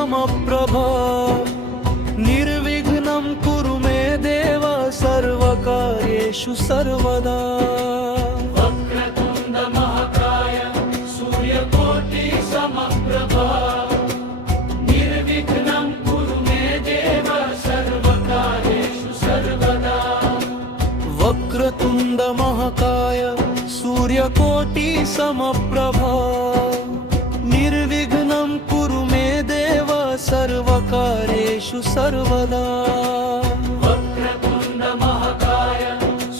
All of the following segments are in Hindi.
समप्रभा निर्विघ्नं कुरु मे देव सर्वकार्येषु सर्वदा। वक्रतुण्ड महाकाय सूर्यकोटि समप्रभा निर्विघ्नं कुरु मे देव सर्वकार्येषु सर्वदा। वक्रतुण्ड महाकाय सूर्यकोटि समप्रभा निर्विघ्नं कुरु मे देव सर्वकार्येषु सर्वदा। वक्रतुण्ड महाकाय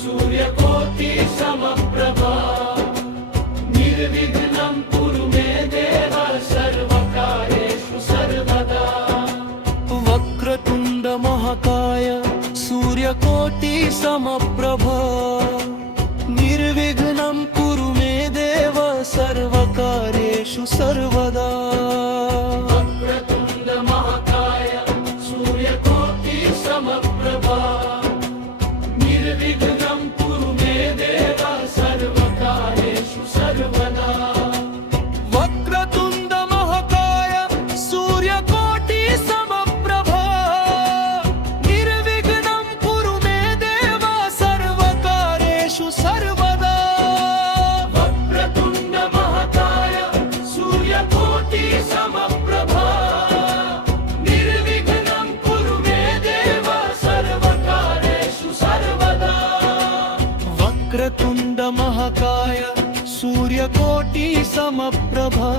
सूर्यकोटि समप्रभा निर्विघ्नं कुरु मे देव सर्वकार्येषु सर्वदा। वक्रतुण्ड महाकाय सूर्यकोटि समप्रभा निर्विघ्नं कुरु मे देव सर्वकार्येषु सर्वदा। वक्रतुण्ड महाकाय सूर्यकोटि समप्रभा निर्विघ्नं कुरु मे देव सर्वकार्येषु सर्वदा। वक्रतुण्ड महाकाय सूर्यकोटि समप्रभा निर्विघ्नं कुरु मे देव सर्वकार्येषु सर्वदा। वक्रतुण्ड महाकाय सूर्यकोटि समप्रभा निर्विघ्नं कुरु मे देव सर्वकार्येषु सर्वदा। वक्रतुण्ड महाकाय सूर्यकोटि समप्रभा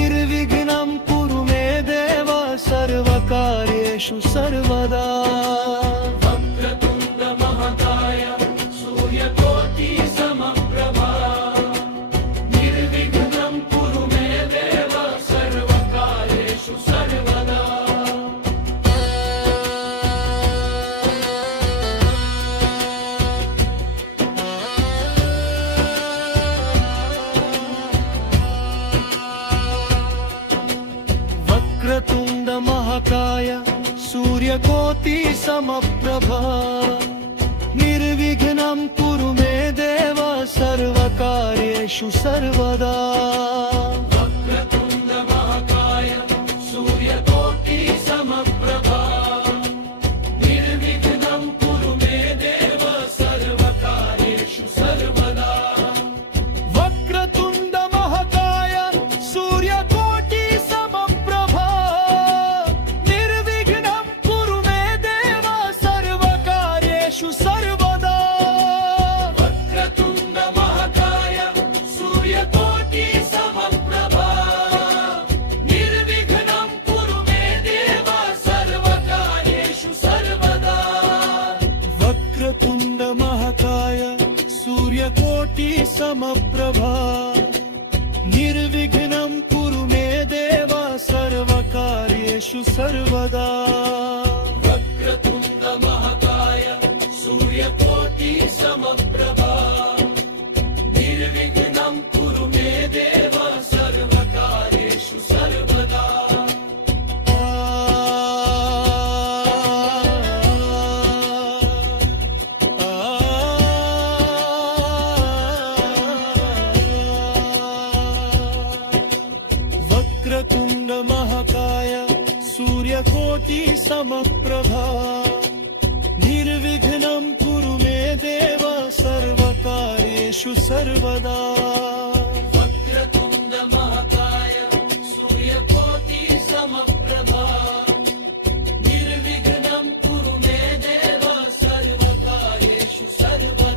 निर्विघ्नं कुरु मे देव सर्वकार्येषु सर्वदा। वक्रतुण्ड महाकाय सूर्यकोटि समप्रभा निर्विघ्नं कुरु मे देव सर्वकार्येषु सर्वदा। वक्रतुण्ड महाकाय सूर्यकोटि समप्रभा निर्विघ्नं कुरु मे देव सर्वकार्येषु सर्वदा। वक्रतुण्ड महाकाय सूर्यकोटि समप्रभा निर्विघ्नं कुरु मे देव सर्वकार्येषु सर्वदा। वक्रतुण्ड महाकाय सूर्यकोटि समप्रभा निर्विघ्नं कुरु मे देव सर्वकार्येषु सर्वदा। वक्रतुण्ड महाकाय सूर्यकोटि समप्रभा निर्विघ्नं कुरु मे देव सर्वकार्येषु सर्वदा। वक्रतुण्ड महाकाय सूर्यकोटि समप्रभा निर्विघ्नं कुरु मे देव सर्वकार्येषु सर्वदा। वक्रतुण्ड महाकाय सूर्यकोटि समप्रभा निर्विघ्नं कुरु मे देव सर्वकार्येषु सर्वदा। वक्रतुण्ड महाकाय सूर्यकोटि समप्रभा निर्विघ्नं कुरु मे देव सर्वकार्येषु सर्वदा। वक्रतुण्ड महाकाय सूर्यकोटि समप्रभा निर्विघ्नं कुरु मे देव सर्वकार्येषु सर्वदा।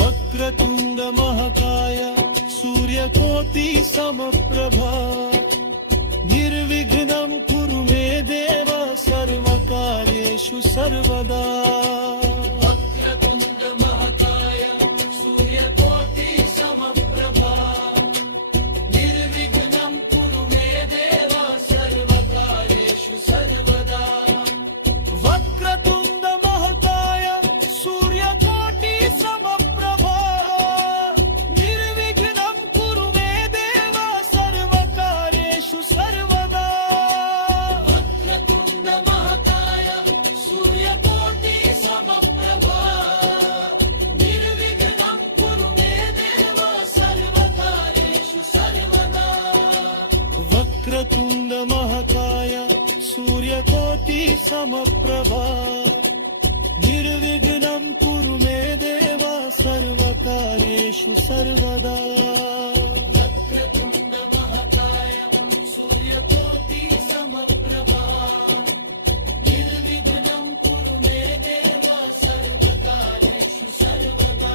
वक्रतुण्ड महाकाय सूर्यकोटि समप्रभा निर्विघ्नं कुरु मे देव सर्वकार्येषु सर्वदा। वक्रतुण्ड महाकाय सूर्यकोटि समप्रभा निर्विघ्नं कुरु मे देव सर्वकार्येषु सर्वदा। वक्रतुण्ड महाकाय सूर्यकोटि समप्रभा निर्विघ्नं कुरु मे देव सर्वकार्येषु सर्वदा। वक्रतुण्ड महाकाय सूर्यकोटि समप्रभा समप्रभा निर्विघ्नं कुरु मे देव सर्वकार्येषु सर्वदा वक्रतुण्ड महाकाय सूर्यकोटि समप्रभा निर्विघ्नं कुरु मे देव सर्वकार्येषु सर्वदा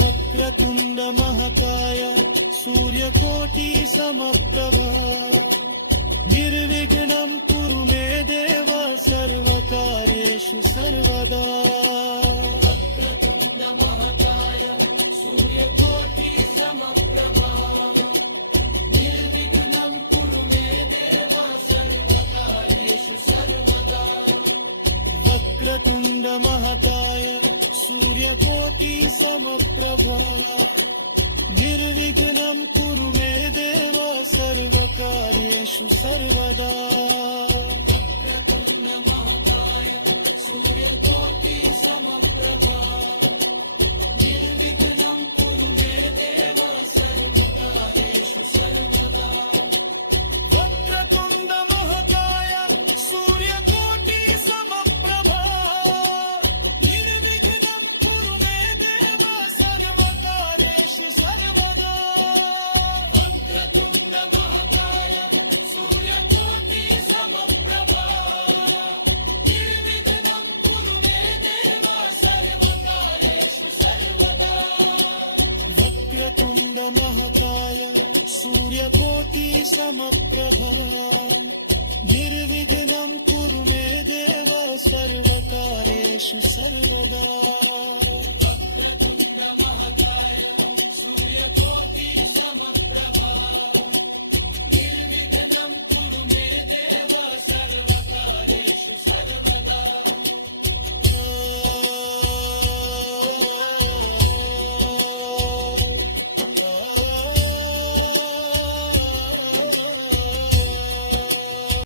वक्रतुण्ड महाकाय सूर्यकोटि समप्रभा निर्विघ्नं कुरु मे देव सर्वकार्येषु सर्वदा वक्रतुण्ड महाकाय सूर्यकोटि समप्रभा निर्विघ्नं कुरु मे देव सर्वकार्येषु सर्वदा वक्रतुण्ड महाकाय सूर्यकोटि समप्रभा निर्विघ्नं कुरु मे देव सर्वकार्येषु सर्वदा वक्रतुण्ड महाकाय सूर्यकोटि समप्रभा निर्विघ्नं कुरु मे देव सर्वकार्येषु सर्वदा वक्रतुण्ड महाकाय सूर्यकोटि समप्रभा निर्विघ्नं कुरु मे देव सर्वकार्येषु सर्वदा वक्रतुण्ड महाकाय सूर्यकोटि समप्रभा निर्विघ्नं कुरु मे देव सर्वकार्येषु सर्वदा वक्रतुण्ड महाकाय सूर्यकोटि समप्रभा निर्विघ्नं कुरु मे देव सर्वकार्येषु सर्वदा